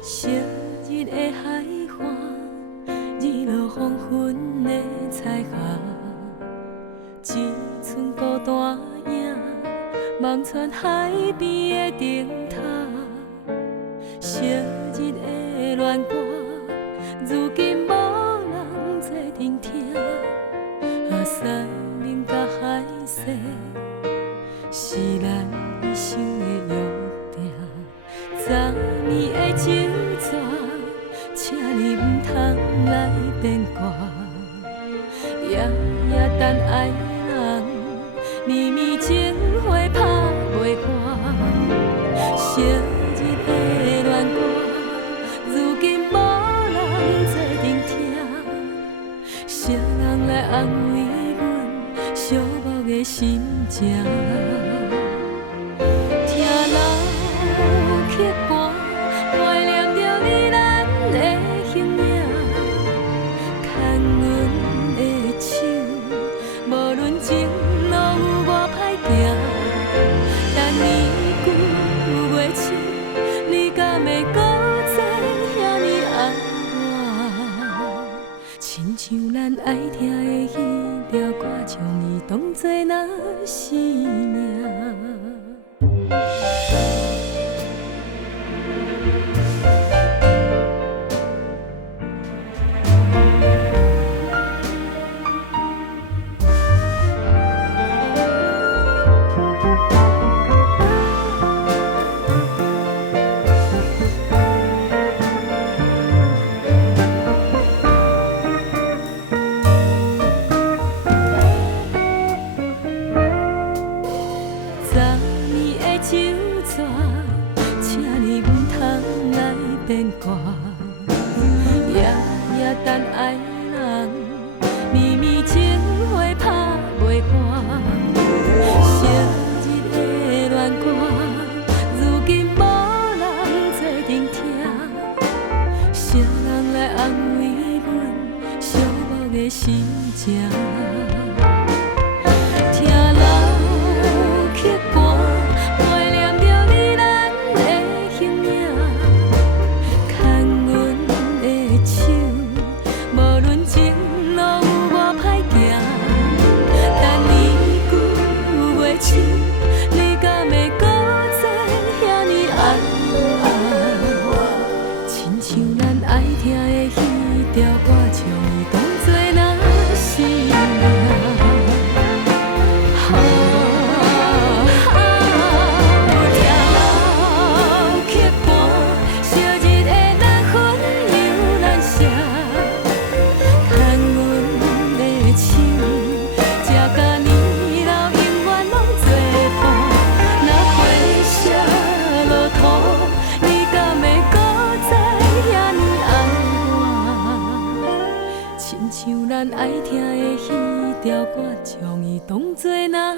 昔日的海岸，日落黄昏的彩霞，一寸孤单影，望穿海边的灯塔。昔日的恋歌，如今无人在聆听。山林甲海誓，是咱一生的约定。昨暝的酒泉，请你唔通来变卦。夜夜等爱人，绵绵情花拍袂寒。昔日的恋歌，如今无人在聆听。谁人来安慰阮寂寞的心情？听老曲歌，怀念着你咱的形影，牵阮的手，无论前路有偌歹行，等年久月深，你敢会搁再遐尼爱我？亲像咱爱听的迄条歌，将伊当作那生命。酒泉，请你唔通来变卦。夜夜等爱人，绵绵情花拍袂寒。昔日的恋歌，如今无人在聆听。谁人来安慰阮寂寞的心情？你敢会搁再遐尼爱我？亲像咱爱听的迄条歌，将伊当作那生命。听老曲歌，昔日的咱分由咱舍，牵阮的手，这甲年。像咱爱听的迄条歌，将伊当作那